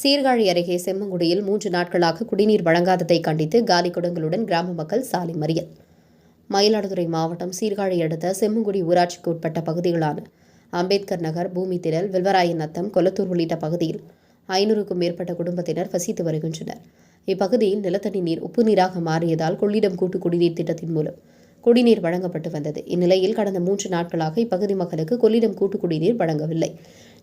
சீர்காழி அருகே செம்மங்குடியில் 3 நாட்களாக குடிநீர் வழங்காததை கண்டித்து காலி குடங்களுடன் கிராம மக்கள் சாலை மறியல். மயிலாடுதுறை மாவட்டம் சீர்காழி அடுத்த செம்மங்குடி ஊராட்சிக்கு உட்பட்ட பகுதிகளான அம்பேத்கர் நகர், பூமி திடல், வில்வராயன் நத்தம், கொளத்தூர் உள்ளிட்ட பகுதியில் 500க்கும் மேற்பட்ட குடும்பத்தினர் வசித்து வருகின்றனர். இப்பகுதியில் நிலத்தடி நீர் உப்பு நீராக மாறியதால் கொள்ளிடம் கூட்டு குடிநீர் திட்டத்தின் மூலம் குடிநீர் வழங்கப்பட்டு வந்தது. இந்நிலையில் கடந்த 3 நாட்களாக இப்பகுதி மக்களுக்கு கொள்ளிடம் கூட்டு குடிநீர் வழங்கவில்லை.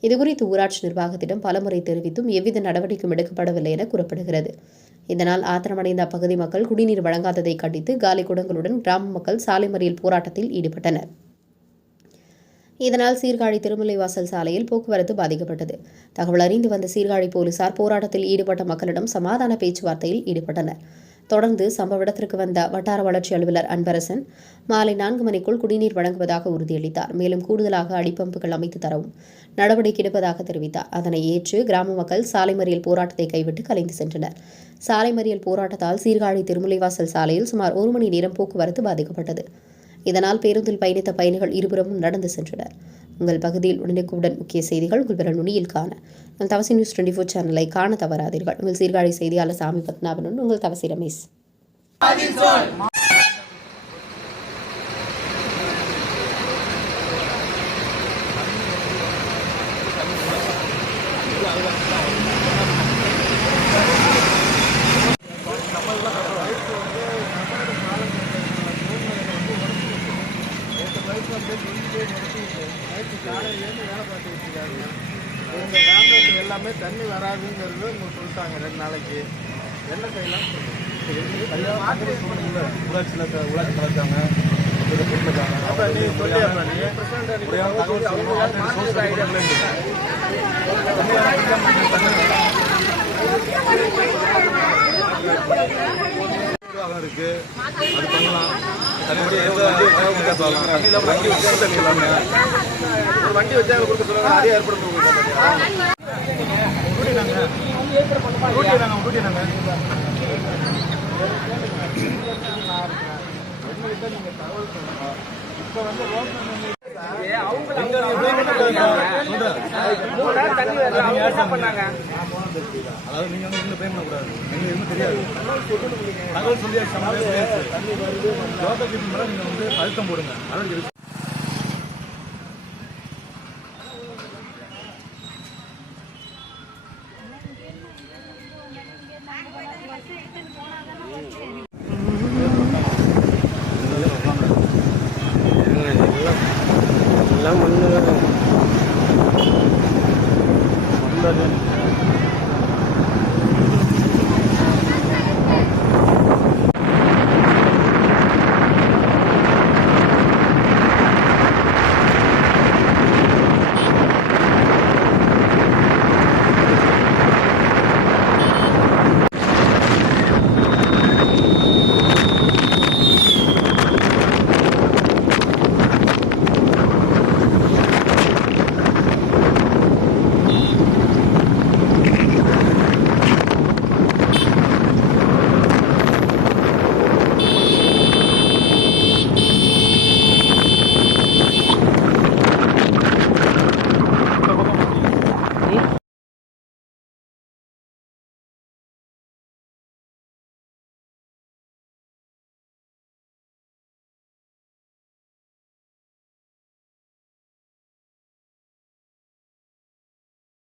இதுகுறித்து ஊராட்சி நிர்வாகத்திடம் பலமுறை தெரிவித்தும் எவ்வித நடவடிக்கையும் எடுக்கப்படவில்லை என கூறப்படுகிறது. இதனால் ஆத்திரமடைந்த அப்பகுதி மக்கள் குடிநீர் வழங்காததை கண்டித்து காலி குடங்களுடன் கிராம மக்கள் சாலை மறியல் போராட்டத்தில் ஈடுபட்டனர். இதனால் சீர்காழி திருமலைவாசல் சாலையில் போக்குவரத்து பாதிக்கப்பட்டது. தகவல் அறிந்து வந்த சீர்காழி போலீசார் போராட்டத்தில் ஈடுபட்ட மக்களிடம் சமாதான பேச்சுவார்த்தையில் ஈடுபட்டனர். தொடர்ந்து சம்பவ இடத்திற்கு வந்த வட்டார வளர்ச்சி அலுவலர் அன்பரசன் மாலை 4 மணிக்குள் குடிநீர் வழங்குவதாக உறுதியளித்தார். மேலும் கூடுதலாக அடிப்பம்புகள் அமைத்து தரவும் நடவடிக்கை எடுப்பதாக தெரிவித்தார். அதனை ஏற்று கிராம மக்கள் சாலை மறியல் போராட்டத்தை கைவிட்டு கலைந்து சென்றனர். சாலை மறியல் போராட்டத்தால் சீர்காழி திருமலைவாசல் சாலையில் சுமார் 1 மணி நேரம் போக்குவரத்து பாதிக்கப்பட்டது. இதனால் பேருந்தில் பயணித்த பயணிகள் இருபுறமும் நடந்து சென்றனர். உங்கள் பகுதியில் உடனுக்குடன் முக்கிய செய்திகள் உங்கள் விரல் நுனியில் காண உங்கள் தவசி நியூஸ் 24 சேனலை காண தவறாதீர்கள். உங்கள் சீர்காழி செய்தியாளர் சாமி பத்மநாபனுடன் உங்கள் தவசி ரமேஷ். எல்லாமே தண்ணி வராதுங்கிறது சொல்லிட்டாங்க. 2 நாளைக்கு என்ன செய்யலாம்? ஊராட்சி கலக்காங்க. இருக்கு, அது பண்ணலாம். வண்டி வச்சா கொடுக்க சொல்லுங்க. நிறைய ஏற்படுத்த அதாவது நீங்க வந்து பேர் பண்ணக்கூடாது. நீங்க எதுவும் தெரியாது. தகவல் சொல்லியாச்சு. நீங்க வந்து அழுத்தம் போடுங்க.